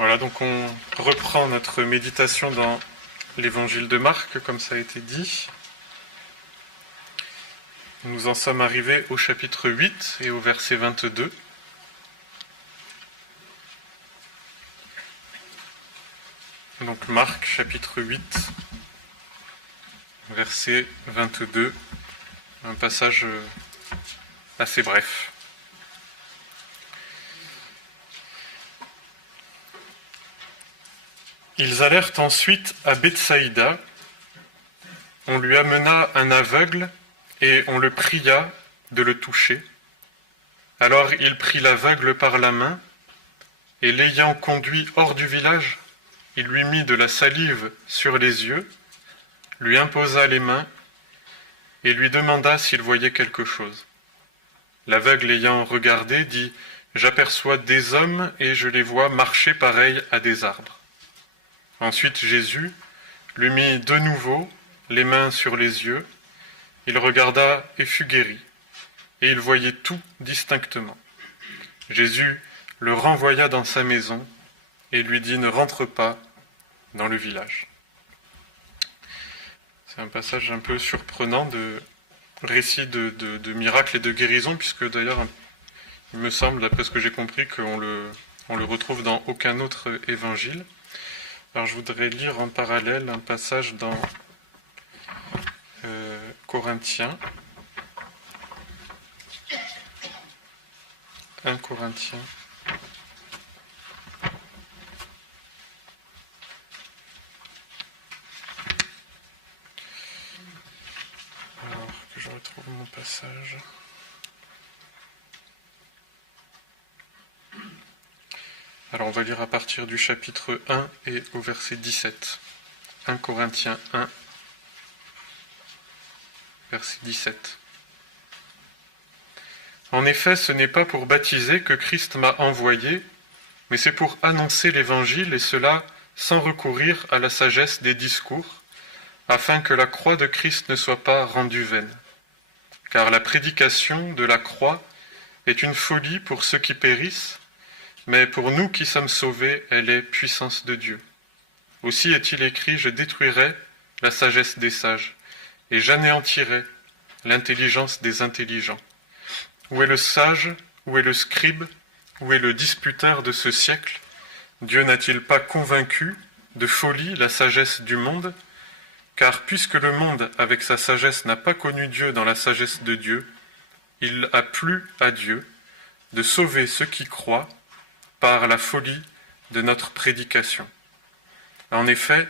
Voilà, donc on reprend notre méditation dans l'évangile de Marc, comme ça a été dit. Nous en sommes arrivés au chapitre 8 et au verset 22. Donc Marc, chapitre 8, verset 22, un passage assez bref. Ils allèrent ensuite à Bethsaïda. On lui amena un aveugle et on le pria de le toucher. Alors il prit l'aveugle par la main et l'ayant conduit hors du village, il lui mit de la salive sur les yeux, lui imposa les mains et lui demanda s'il voyait quelque chose. L'aveugle ayant regardé dit « J'aperçois des hommes et je les vois marcher pareils à des arbres. » Ensuite Jésus lui mit de nouveau les mains sur les yeux, il regarda et fut guéri, et il voyait tout distinctement. Jésus le renvoya dans sa maison et lui dit « Ne rentre pas dans le village. » C'est un passage un peu surprenant de récit de miracles et de guérison, puisque d'ailleurs, il me semble, d'après ce que j'ai compris, qu'on le retrouve dans aucun autre évangile. Alors je voudrais lire en parallèle un passage dans Corinthiens. 1 Corinthiens. Alors que je retrouve mon passage. Alors on va lire à partir du chapitre 1 et au verset 17. 1 Corinthiens 1, verset 17. En effet, ce n'est pas pour baptiser que Christ m'a envoyé, mais c'est pour annoncer l'Évangile, et cela sans recourir à la sagesse des discours, afin que la croix de Christ ne soit pas rendue vaine. Car la prédication de la croix est une folie pour ceux qui périssent, mais pour nous qui sommes sauvés, elle est puissance de Dieu. Aussi est-il écrit, je détruirai la sagesse des sages, et j'anéantirai l'intelligence des intelligents. Où est le sage, où est le scribe, où est le disputeur de ce siècle? Dieu n'a-t-il pas convaincu de folie la sagesse du monde? Car puisque le monde, avec sa sagesse, n'a pas connu Dieu dans la sagesse de Dieu, il a plu à Dieu de sauver ceux qui croient par la folie de notre prédication. En effet,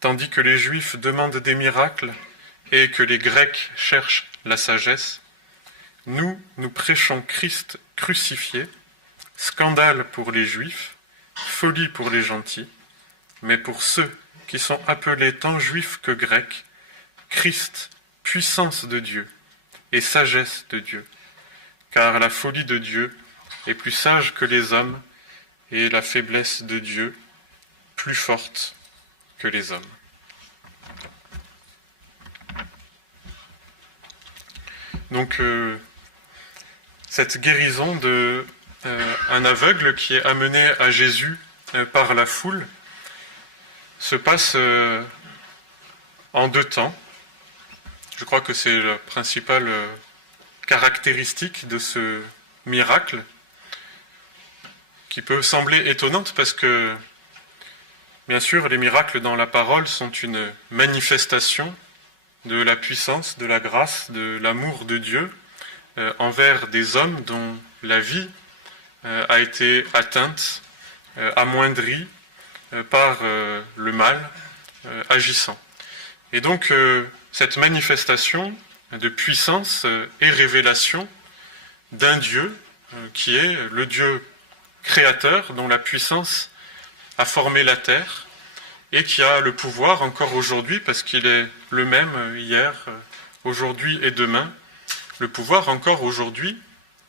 tandis que les Juifs demandent des miracles et que les Grecs cherchent la sagesse, nous prêchons Christ crucifié, scandale pour les Juifs, folie pour les gentils, mais pour ceux qui sont appelés tant Juifs que Grecs, Christ, puissance de Dieu et sagesse de Dieu, car la folie de Dieu est plus sage que les hommes, et la faiblesse de Dieu plus forte que les hommes. Donc, cette guérison d'un aveugle qui est amené à Jésus par la foule se passe en deux temps. Je crois que c'est la principale caractéristique de ce miracle, qui peut sembler étonnante parce que, bien sûr, les miracles dans la parole sont une manifestation de la puissance, de la grâce, de l'amour de Dieu envers des hommes dont la vie a été atteinte, amoindrie par le mal agissant. Et donc, cette manifestation de puissance et révélation d'un Dieu qui est le Dieu créateur, dont la puissance a formé la terre et qui a le pouvoir encore aujourd'hui, parce qu'il est le même hier, aujourd'hui et demain, le pouvoir encore aujourd'hui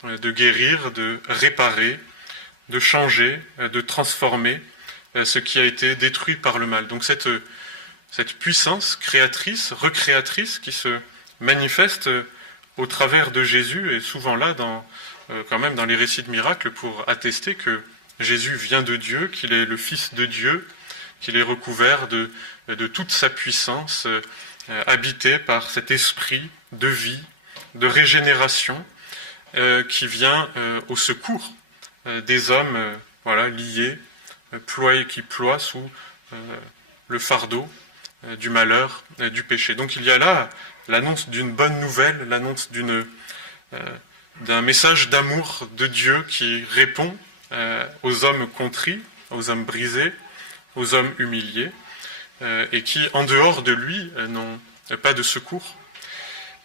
de guérir, de réparer, de changer, de transformer ce qui a été détruit par le mal. Donc cette puissance créatrice, recréatrice qui se manifeste au travers de Jésus, et souvent là quand même dans les récits de miracles pour attester que Jésus vient de Dieu, qu'il est le Fils de Dieu, qu'il est recouvert de toute sa puissance, habité par cet esprit de vie, de régénération, qui vient au secours des hommes liés, qui ploient sous le fardeau du malheur, du péché. Donc il y a là l'annonce d'une bonne nouvelle, l'annonce d'un message d'amour de Dieu qui répond aux hommes contrits, aux hommes brisés, aux hommes humiliés, et qui, en dehors de lui, n'ont pas de secours.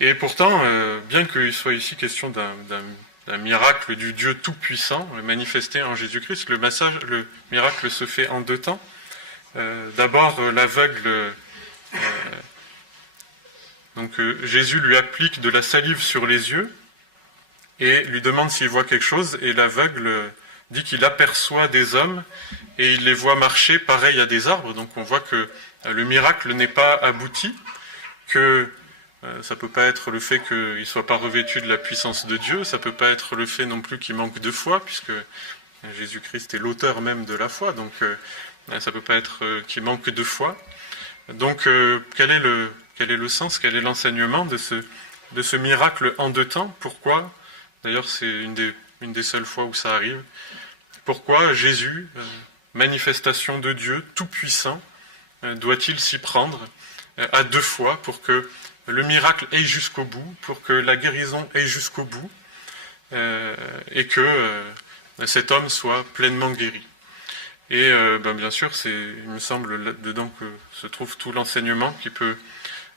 Et pourtant, bien qu'il soit ici question d'un miracle du Dieu tout-puissant, manifesté en Jésus-Christ, le miracle se fait en deux temps. D'abord, l'aveugle, Jésus lui applique de la salive sur les yeux et lui demande s'il voit quelque chose, et l'aveugle dit qu'il aperçoit des hommes et il les voit marcher pareil à des arbres. Donc on voit que le miracle n'est pas abouti, que ça peut pas être le fait qu'il ne soit pas revêtu de la puissance de Dieu, ça peut pas être le fait non plus qu'il manque de foi, puisque Jésus-Christ est l'auteur même de la foi, donc ça peut pas être qu'il manque de foi. Donc quel est le sens, quel est l'enseignement de ce miracle en deux temps? Pourquoi? D'ailleurs, c'est une des seules fois où ça arrive. Pourquoi Jésus, manifestation de Dieu tout-puissant, doit-il s'y prendre à deux fois pour que le miracle aille jusqu'au bout, pour que la guérison aille jusqu'au bout, et que cet homme soit pleinement guéri? Et bien sûr, il me semble là-dedans que se trouve tout l'enseignement qui peut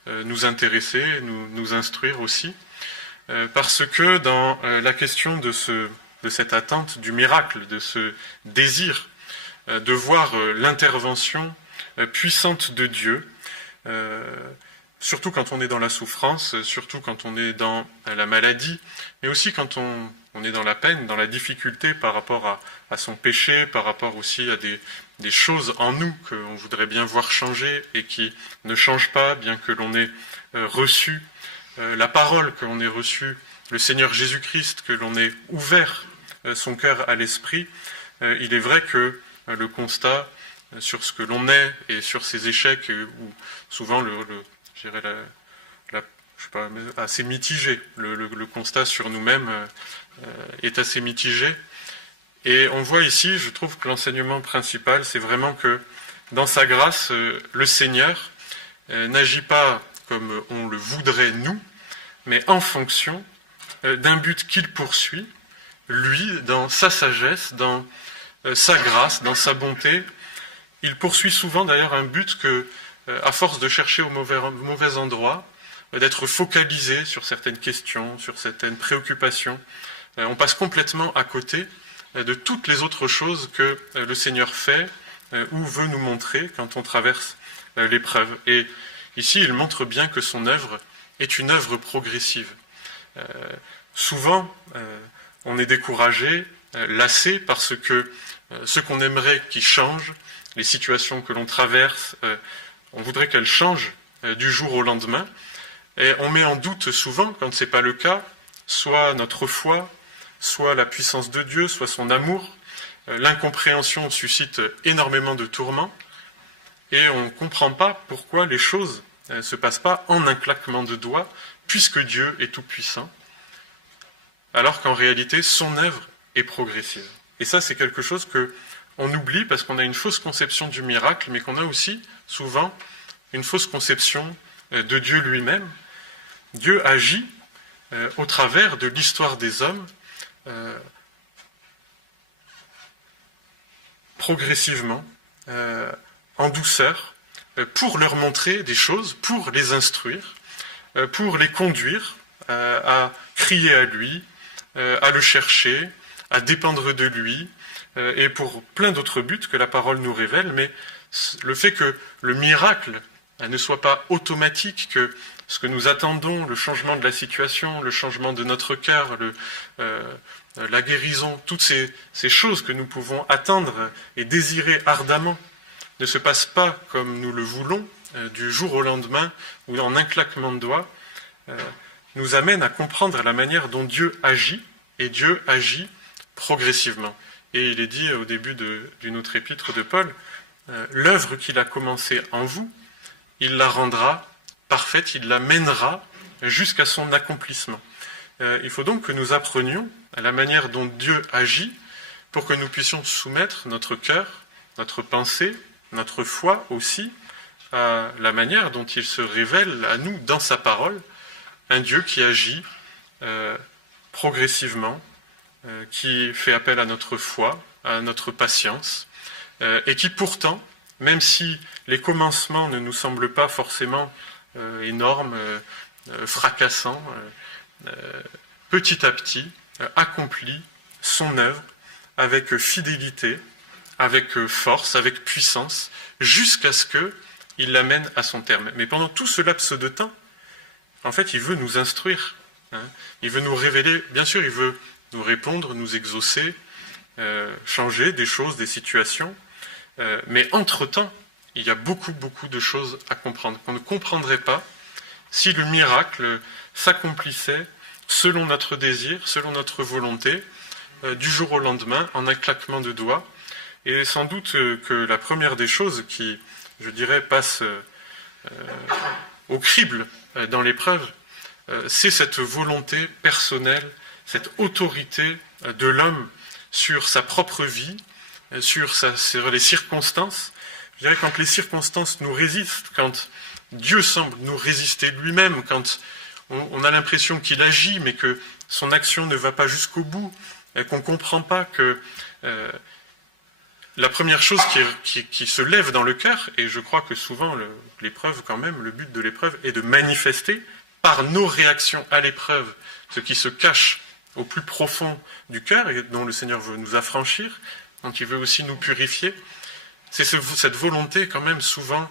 nous intéresser, nous instruire aussi, parce que dans la question de cette attente du miracle, de ce désir de voir l'intervention puissante de Dieu, surtout quand on est dans la souffrance, surtout quand on est dans la maladie, mais aussi quand on est dans la peine, dans la difficulté par rapport à son péché, par rapport aussi à des choses en nous qu'on voudrait bien voir changer et qui ne changent pas, bien que l'on ait reçu la parole, que l'on ait reçu le Seigneur Jésus-Christ, que l'on ait ouvert son cœur à l'esprit. Il est vrai que le constat sur ce que l'on est et sur ses échecs, où souvent je dirais je sais pas, assez mitigé. Le constat sur nous-mêmes est assez mitigé. Et on voit ici, je trouve que l'enseignement principal, c'est vraiment que dans sa grâce, le Seigneur n'agit pas comme on le voudrait nous, mais en fonction d'un but qu'il poursuit, lui, dans sa sagesse, dans sa grâce, dans sa bonté. Il poursuit souvent d'ailleurs un but que, à force de chercher au mauvais endroit, d'être focalisé sur certaines questions, sur certaines préoccupations, on passe complètement à côté de toutes les autres choses que le Seigneur fait ou veut nous montrer quand on traverse l'épreuve. Et ici, il montre bien que son œuvre est une œuvre progressive. Souvent, on est découragé, lassé, parce que ce qu'on aimerait qui change, les situations que l'on traverse, on voudrait qu'elles changent du jour au lendemain. Et on met en doute souvent, quand ce n'est pas le cas, soit notre foi, soit la puissance de Dieu, soit son amour. L'incompréhension suscite énormément de tourments, et on ne comprend pas pourquoi les choses ne se passent pas en un claquement de doigts, puisque Dieu est tout-puissant, alors qu'en réalité, son œuvre est progressive. Et ça, c'est quelque chose qu'on oublie parce qu'on a une fausse conception du miracle, mais qu'on a aussi souvent une fausse conception de Dieu lui-même. Dieu agit au travers de l'histoire des hommes progressivement, en douceur, pour leur montrer des choses, pour les instruire, pour les conduire à crier à lui, à le chercher, à dépendre de lui, et pour plein d'autres buts que la parole nous révèle. Mais le fait que le miracle ne soit pas automatique, que ce que nous attendons, le changement de la situation, le changement de notre cœur, la guérison, toutes ces choses que nous pouvons attendre et désirer ardemment, ne se passent pas comme nous le voulons, du jour au lendemain, ou en un claquement de doigts, nous amène à comprendre la manière dont Dieu agit, et Dieu agit progressivement. Et il est dit au début d'une autre épître de Paul, l'œuvre qu'il a commencée en vous, il la rendra parfaite, il la mènera jusqu'à son accomplissement. Il faut donc que nous apprenions à la manière dont Dieu agit pour que nous puissions soumettre notre cœur, notre pensée, notre foi aussi, à la manière dont il se révèle à nous dans sa parole, un Dieu qui agit progressivement, qui fait appel à notre foi, à notre patience, et qui pourtant, même si les commencements ne nous semblent pas forcément énormes, fracassants, petit à petit, accomplit son œuvre avec fidélité, avec force, avec puissance, jusqu'à ce qu'il l'amène à son terme. Mais pendant tout ce laps de temps, en fait, il veut nous instruire, il veut nous révéler, bien sûr, il veut nous répondre, nous exaucer, changer des choses, des situations, mais entre-temps, il y a beaucoup de choses à comprendre, qu'on ne comprendrait pas si le miracle s'accomplissait selon notre désir, selon notre volonté, du jour au lendemain, en un claquement de doigts. Et sans doute que la première des choses qui, je dirais, passe au crible dans l'épreuve, c'est cette volonté personnelle, cette autorité de l'homme sur sa propre vie, sur les circonstances. Je dirais quand les circonstances nous résistent, quand Dieu semble nous résister lui-même, quand on a l'impression qu'il agit, mais que son action ne va pas jusqu'au bout, qu'on ne comprend pas que la première chose qui se lève dans le cœur, et je crois que souvent l'épreuve quand même, le but de l'épreuve est de manifester par nos réactions à l'épreuve ce qui se cache au plus profond du cœur et dont le Seigneur veut nous affranchir, dont il veut aussi nous purifier. C'est cette volonté quand même souvent,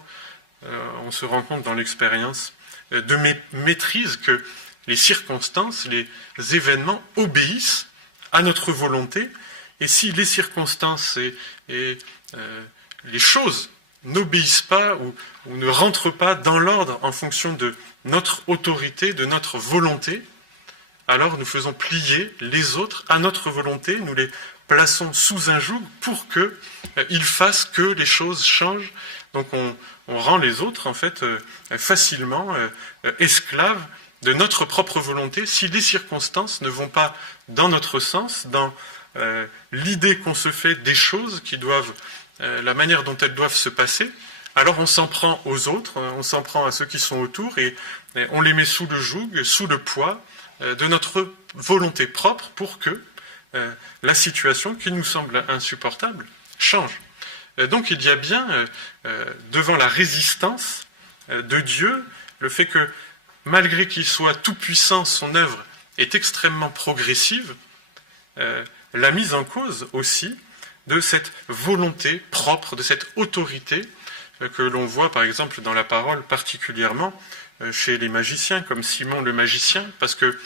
on se rend compte dans l'expérience, de maîtrise que les circonstances, les événements obéissent à notre volonté. Et si les circonstances et les choses n'obéissent pas ou ne rentrent pas dans l'ordre en fonction de notre autorité, de notre volonté, alors nous faisons plier les autres à notre volonté, nous les plaçons sous un joug pour qu'ils fassent que les choses changent. Donc on rend les autres en fait facilement esclaves de notre propre volonté si les circonstances ne vont pas dans notre sens, dans l'idée qu'on se fait des choses qui doivent, la manière dont elles doivent se passer. Alors on s'en prend aux autres, on s'en prend à ceux qui sont autour et on les met sous le joug, sous le poids de notre volonté propre pour que la situation qui nous semble insupportable change. Donc il y a bien devant la résistance de Dieu, le fait que malgré qu'il soit tout-puissant, son œuvre est extrêmement progressive, la mise en cause aussi de cette volonté propre, de cette autorité que l'on voit par exemple dans la parole particulièrement chez les magiciens, comme Simon le magicien, parce que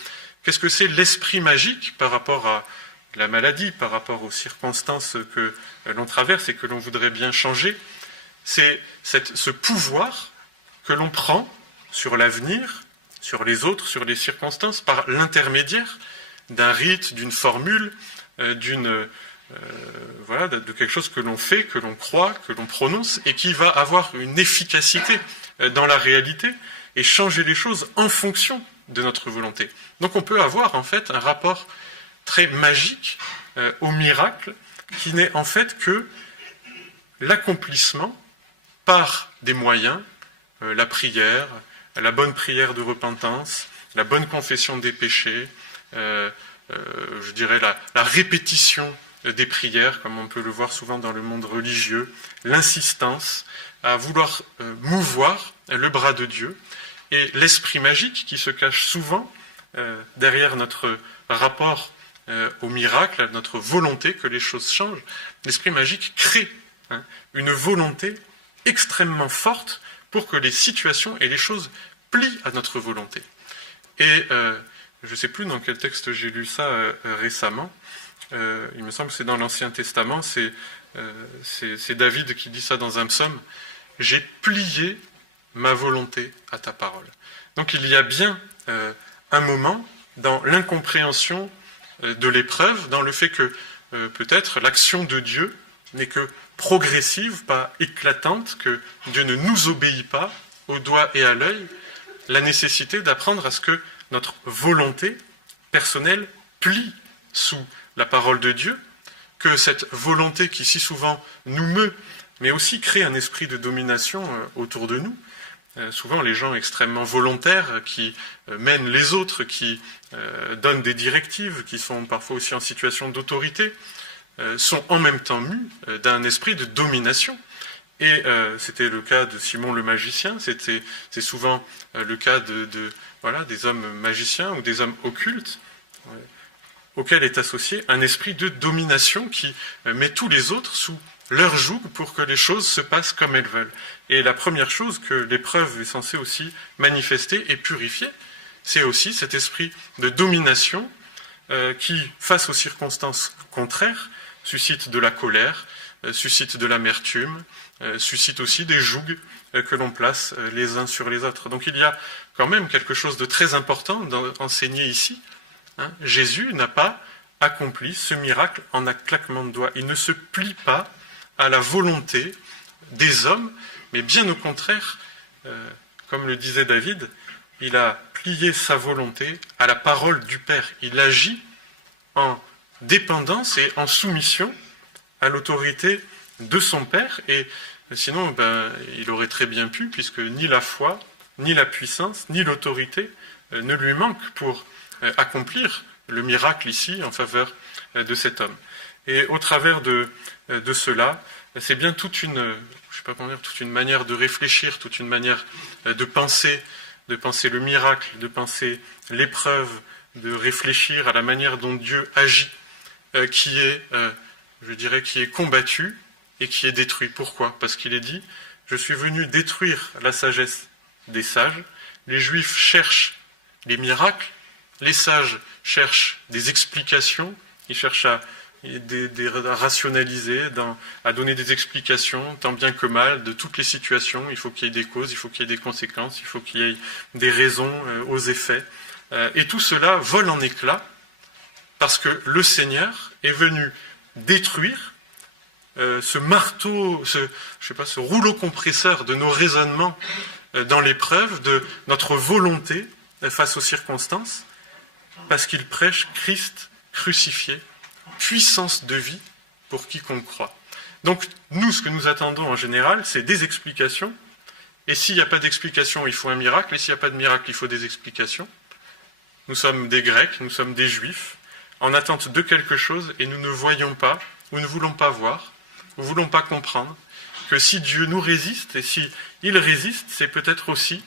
qu'est-ce que c'est l'esprit magique par rapport à la maladie, par rapport aux circonstances que l'on traverse et que l'on voudrait bien changer? C'est ce pouvoir que l'on prend sur l'avenir, sur les autres, sur les circonstances, par l'intermédiaire d'un rite, d'une formule, de quelque chose que l'on fait, que l'on croit, que l'on prononce, et qui va avoir une efficacité dans la réalité et changer les choses en fonction de notre volonté. Donc on peut avoir en fait un rapport très magique au miracle, qui n'est en fait que l'accomplissement par des moyens, la prière, la bonne prière de repentance, la bonne confession des péchés, je dirais la répétition des prières, comme on peut le voir souvent dans le monde religieux, l'insistance à vouloir mouvoir le bras de Dieu, et l'esprit magique qui se cache souvent derrière notre rapport au miracle, notre volonté que les choses changent. L'esprit magique crée une volonté extrêmement forte pour que les situations et les choses plient à notre volonté. Et je ne sais plus dans quel texte j'ai lu ça récemment, il me semble que c'est dans l'Ancien Testament, c'est David qui dit ça dans un psaume, « J'ai plié ma volonté à ta parole ». Donc il y a bien un moment dans l'incompréhension de l'épreuve, dans le fait que peut-être l'action de Dieu n'est que progressive, pas éclatante, que Dieu ne nous obéit pas au doigt et à l'œil, la nécessité d'apprendre à ce que notre volonté personnelle plie sous la parole de Dieu, que cette volonté qui si souvent nous meut, mais aussi crée un esprit de domination autour de nous. Souvent les gens extrêmement volontaires qui mènent les autres, qui donnent des directives, qui sont parfois aussi en situation d'autorité, sont en même temps mus d'un esprit de domination. Et c'était le cas de Simon le magicien, c'est souvent le cas voilà, des hommes magiciens ou des hommes occultes, auquel est associé un esprit de domination qui met tous les autres sous leur joug pour que les choses se passent comme elles veulent. Et la première chose que l'épreuve est censée aussi manifester et purifier, c'est aussi cet esprit de domination qui, face aux circonstances contraires, suscite de la colère, suscite de l'amertume, suscite aussi des jougs que l'on place les uns sur les autres. Donc il y a quand même quelque chose de très important d'enseigner ici. Jésus n'a pas accompli ce miracle en un claquement de doigts. Il ne se plie pas à la volonté des hommes, mais bien au contraire, comme le disait David, il a plié sa volonté à la parole du Père. Il agit en dépendance et en soumission à l'autorité de son Père, et sinon il aurait très bien pu, puisque ni la foi, ni la puissance, ni l'autorité ne lui manquent pour accomplir le miracle ici en faveur de cet homme. Et au travers de cela, c'est bien toute une manière de réfléchir, toute une manière de penser le miracle, de penser l'épreuve, de réfléchir à la manière dont Dieu agit, qui est combattu et qui est détruit. Pourquoi ? Parce qu'il est dit, je suis venu détruire la sagesse des sages. Les Juifs cherchent les miracles, les sages cherchent des explications, ils cherchent à rationaliser, à donner des explications, tant bien que mal, de toutes les situations. Il faut qu'il y ait des causes, il faut qu'il y ait des conséquences, il faut qu'il y ait des raisons aux effets. Et tout cela vole en éclats parce que le Seigneur est venu détruire ce marteau, ce rouleau compresseur de nos raisonnements dans l'épreuve, de notre volonté face aux circonstances, parce qu'il prêche Christ crucifié, puissance de vie pour quiconque croit. Donc nous, ce que nous attendons en général, c'est des explications, et s'il n'y a pas d'explication, il faut un miracle, et s'il n'y a pas de miracle, il faut des explications. Nous sommes des Grecs, nous sommes des Juifs, en attente de quelque chose, et nous ne voyons pas, ou ne voulons pas voir, nous ne voulons pas comprendre, que si Dieu nous résiste, et si il résiste, c'est peut-être aussi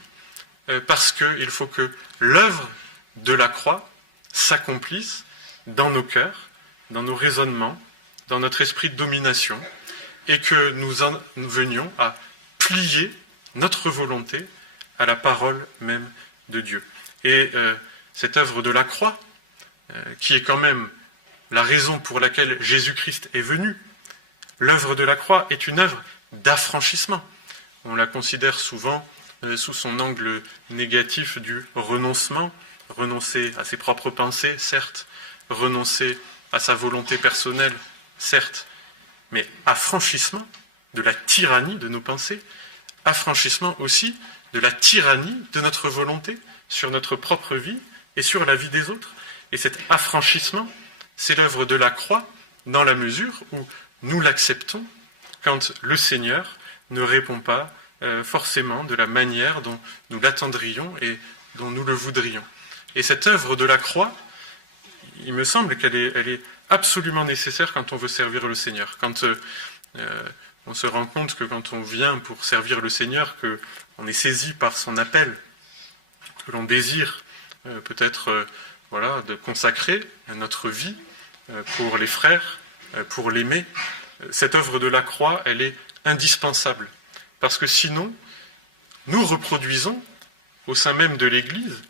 parce qu'il faut que l'œuvre de la croix s'accomplisse dans nos cœurs, dans nos raisonnements, dans notre esprit de domination, et que nous venions à plier notre volonté à la parole même de Dieu. Et cette œuvre de la croix, qui est quand même la raison pour laquelle Jésus-Christ est venu, l'œuvre de la croix est une œuvre d'affranchissement. On la considère souvent sous son angle négatif du renoncement, renoncer à ses propres pensées, certes, renoncer à sa volonté personnelle, certes, mais affranchissement de la tyrannie de nos pensées, affranchissement aussi de la tyrannie de notre volonté sur notre propre vie et sur la vie des autres. Et cet affranchissement, c'est l'œuvre de la croix dans la mesure où nous l'acceptons quand le Seigneur ne répond pas forcément de la manière dont nous l'attendrions et dont nous le voudrions. Et cette œuvre de la croix, il me semble qu'elle est absolument nécessaire quand on veut servir le Seigneur. Quand on se rend compte que quand on vient pour servir le Seigneur, qu'on est saisi par son appel, que l'on désire peut-être de consacrer notre vie pour les frères, pour l'aimer, cette œuvre de la croix, elle est indispensable. Parce que sinon, nous reproduisons au sein même de l'Église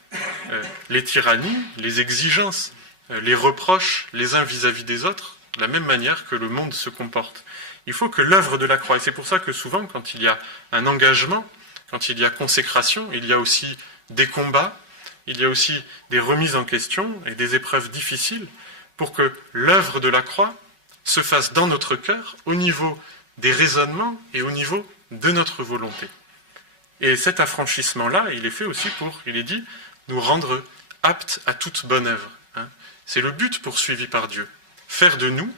les tyrannies, les exigences, les reproches les uns vis-à-vis des autres, de la même manière que le monde se comporte. Il faut que l'œuvre de la croix, et c'est pour ça que souvent, quand il y a un engagement, quand il y a consécration, il y a aussi des combats, il y a aussi des remises en question et des épreuves difficiles, pour que l'œuvre de la croix se fasse dans notre cœur, au niveau des raisonnements et au niveau de notre volonté. Et cet affranchissement-là, il est fait aussi pour, il est dit, nous rendre aptes à toute bonne œuvre. C'est le but poursuivi par Dieu. Faire de nous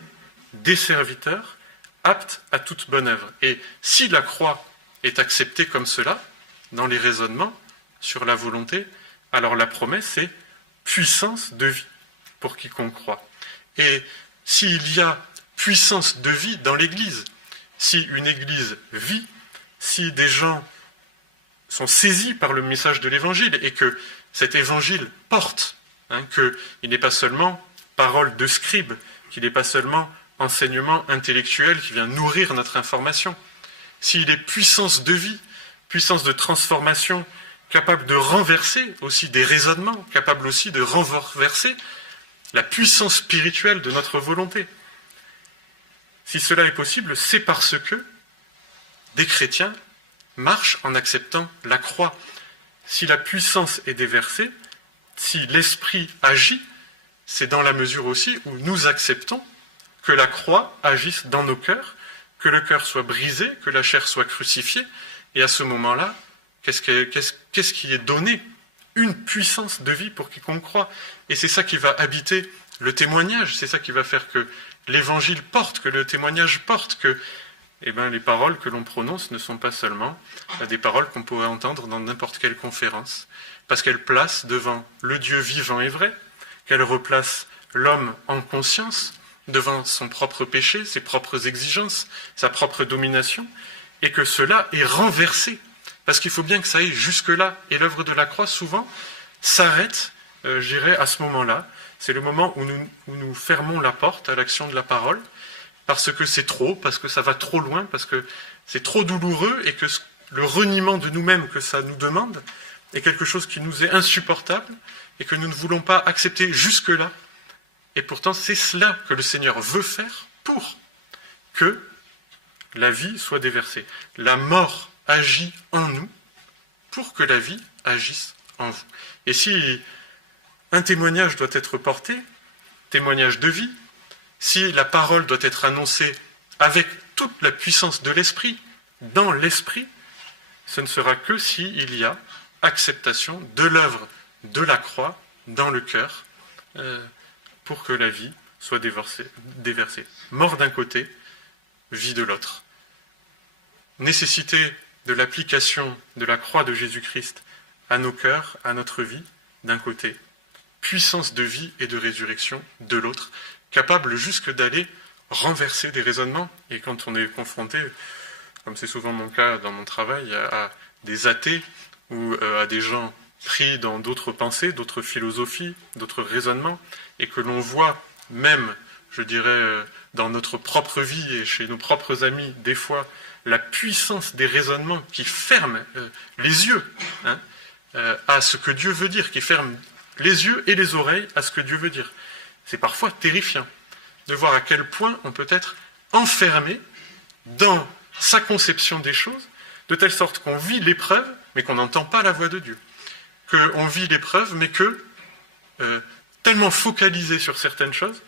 des serviteurs aptes à toute bonne œuvre. Et si la croix est acceptée comme cela, dans les raisonnements, sur la volonté, alors la promesse, c'est puissance de vie pour quiconque croit. Et s'il y a puissance de vie dans l'Église, si une Église vit, si des gens sont saisis par le message de l'Évangile et que cet Évangile porte, qu'il n'est pas seulement parole de scribe, qu'il n'est pas seulement enseignement intellectuel qui vient nourrir notre information, s'il est puissance de vie, puissance de transformation, capable de renverser aussi des raisonnements, capable aussi de renverser la puissance spirituelle de notre volonté. Si cela est possible, c'est parce que des chrétiens marchent en acceptant la croix. Si la puissance est déversée, si l'esprit agit, c'est dans la mesure aussi où nous acceptons que la croix agisse dans nos cœurs, que le cœur soit brisé, que la chair soit crucifiée, et à ce moment-là, qu'est-ce qui est donné? Une puissance de vie pour quiconque croit. Et c'est ça qui va habiter le témoignage, c'est ça qui va faire que l'évangile porte, que le témoignage porte, que les paroles que l'on prononce ne sont pas seulement des paroles qu'on pourrait entendre dans n'importe quelle conférence, parce qu'elles placent devant le Dieu vivant et vrai, qu'elles replacent l'homme en conscience, devant son propre péché, ses propres exigences, sa propre domination, et que cela est renversé. Parce qu'il faut bien que ça aille jusque-là. Et l'œuvre de la croix, souvent, s'arrête, j'irai à ce moment-là. C'est le moment où nous fermons la porte à l'action de la parole, parce que c'est trop, parce que ça va trop loin, parce que c'est trop douloureux, et que le reniement de nous-mêmes que ça nous demande est quelque chose qui nous est insupportable, et que nous ne voulons pas accepter jusque-là. Et pourtant, c'est cela que le Seigneur veut faire pour que la vie soit déversée. La mort agit en nous pour que la vie agisse en vous. Et si un témoignage doit être porté, témoignage de vie, si la parole doit être annoncée avec toute la puissance de l'esprit, dans l'esprit, ce ne sera que s'il y a acceptation de l'œuvre de la croix dans le cœur, pour que la vie soit déversée. Mort d'un côté, vie de l'autre. Nécessité de l'application de la croix de Jésus-Christ à nos cœurs, à notre vie, d'un côté. Puissance de vie et de résurrection de l'autre, capable jusque d'aller renverser des raisonnements. Et quand on est confronté, comme c'est souvent mon cas dans mon travail, à des athées ou à des gens pris dans d'autres pensées, d'autres philosophies, d'autres raisonnements, et que l'on voit même, je dirais, dans notre propre vie et chez nos propres amis, des fois, la puissance des raisonnements qui ferment les yeux à ce que Dieu veut dire, qui ferment les yeux et les oreilles à ce que Dieu veut dire. C'est parfois terrifiant de voir à quel point on peut être enfermé dans sa conception des choses, de telle sorte qu'on vit l'épreuve, mais qu'on n'entend pas la voix de Dieu. Qu'on vit l'épreuve, mais que, tellement focalisé sur certaines choses,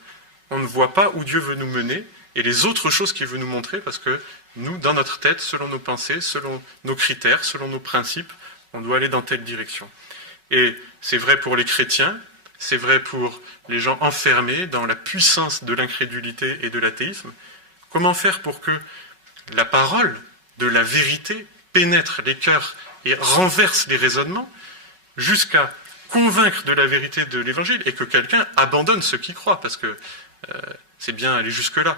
on ne voit pas où Dieu veut nous mener, et les autres choses qu'il veut nous montrer, parce que nous, dans notre tête, selon nos pensées, selon nos critères, selon nos principes, on doit aller dans telle direction. Et c'est vrai pour les chrétiens, c'est vrai pour les gens enfermés dans la puissance de l'incrédulité et de l'athéisme. Comment faire pour que la parole de la vérité pénètre les cœurs et renverse les raisonnements jusqu'à convaincre de la vérité de l'Évangile et que quelqu'un abandonne ce qu'il croit, parce que c'est bien aller jusque-là.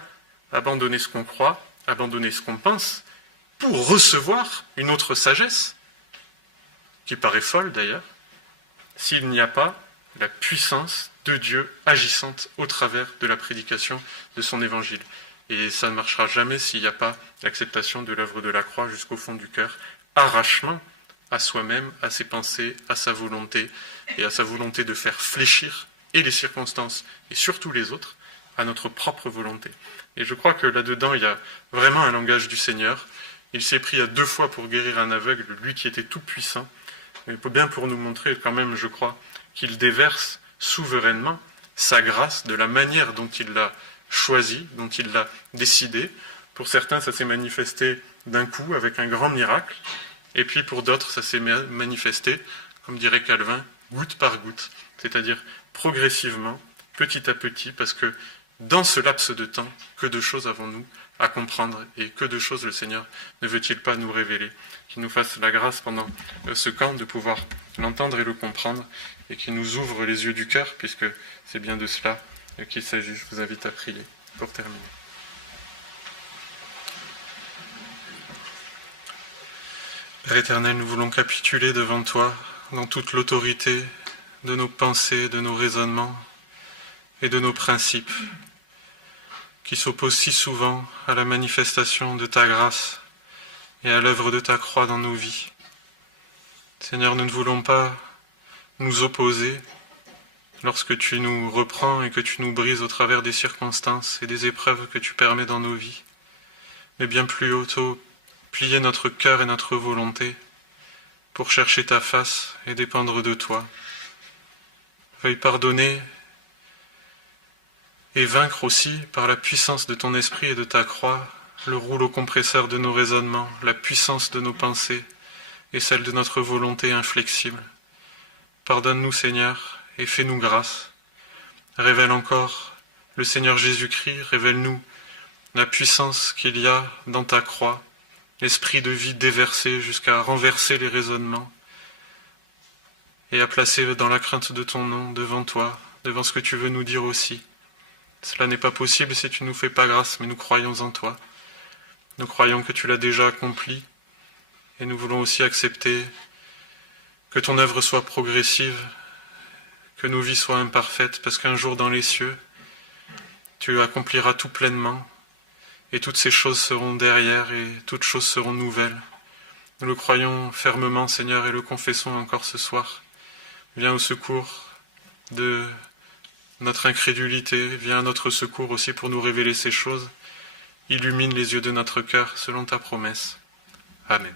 Abandonner ce qu'on croit, abandonner ce qu'on pense, pour recevoir une autre sagesse, qui paraît folle d'ailleurs, s'il n'y a pas la puissance de Dieu agissante au travers de la prédication de son évangile. Et ça ne marchera jamais s'il n'y a pas l'acceptation de l'œuvre de la croix jusqu'au fond du cœur, arrachement à soi-même, à ses pensées, à sa volonté, et à sa volonté de faire fléchir et les circonstances, et surtout les autres, à notre propre volonté. Et je crois que là-dedans, il y a vraiment un langage du Seigneur. Il s'est pris à 2 fois pour guérir un aveugle, lui qui était tout puissant, mais bien pour nous montrer quand même, je crois, qu'il déverse souverainement sa grâce de la manière dont il l'a choisi, dont il l'a décidé. Pour certains, ça s'est manifesté d'un coup, avec un grand miracle. Et puis pour d'autres, ça s'est manifesté, comme dirait Calvin, goutte par goutte. C'est-à-dire progressivement, petit à petit, parce que dans ce laps de temps, que de choses avons-nous à comprendre et que de choses le Seigneur ne veut-il pas nous révéler? Qu'il nous fasse la grâce pendant ce camp de pouvoir l'entendre et le comprendre et qu'il nous ouvre les yeux du cœur, puisque c'est bien de cela qu'il s'agit. Je vous invite à prier pour terminer. Père éternel, nous voulons capituler devant toi dans toute l'autorité de nos pensées, de nos raisonnements et de nos principes, qui s'opposent si souvent à la manifestation de ta grâce et à l'œuvre de ta croix dans nos vies. Seigneur, nous ne voulons pas nous opposer lorsque tu nous reprends et que tu nous brises au travers des circonstances et des épreuves que tu permets dans nos vies, mais bien plus plutôt plier notre cœur et notre volonté pour chercher ta face et dépendre de toi. Veuille pardonner et vaincre aussi, par la puissance de ton esprit et de ta croix, le rouleau compresseur de nos raisonnements, la puissance de nos pensées et celle de notre volonté inflexible. Pardonne-nous, Seigneur, et fais-nous grâce. Révèle encore le Seigneur Jésus-Christ, révèle-nous la puissance qu'il y a dans ta croix, l'esprit de vie déversé jusqu'à renverser les raisonnements et à placer dans la crainte de ton nom devant toi, devant ce que tu veux nous dire aussi. Cela n'est pas possible si tu ne nous fais pas grâce, mais nous croyons en toi. Nous croyons que tu l'as déjà accompli et nous voulons aussi accepter que ton œuvre soit progressive, que nos vies soient imparfaites, parce qu'un jour dans les cieux, tu accompliras tout pleinement et toutes ces choses seront derrière et toutes choses seront nouvelles. Nous le croyons fermement, Seigneur, et le confessons encore ce soir. Viens au secours de notre incrédulité, viens à notre secours aussi pour nous révéler ces choses. Illumine les yeux de notre cœur selon ta promesse. Amen.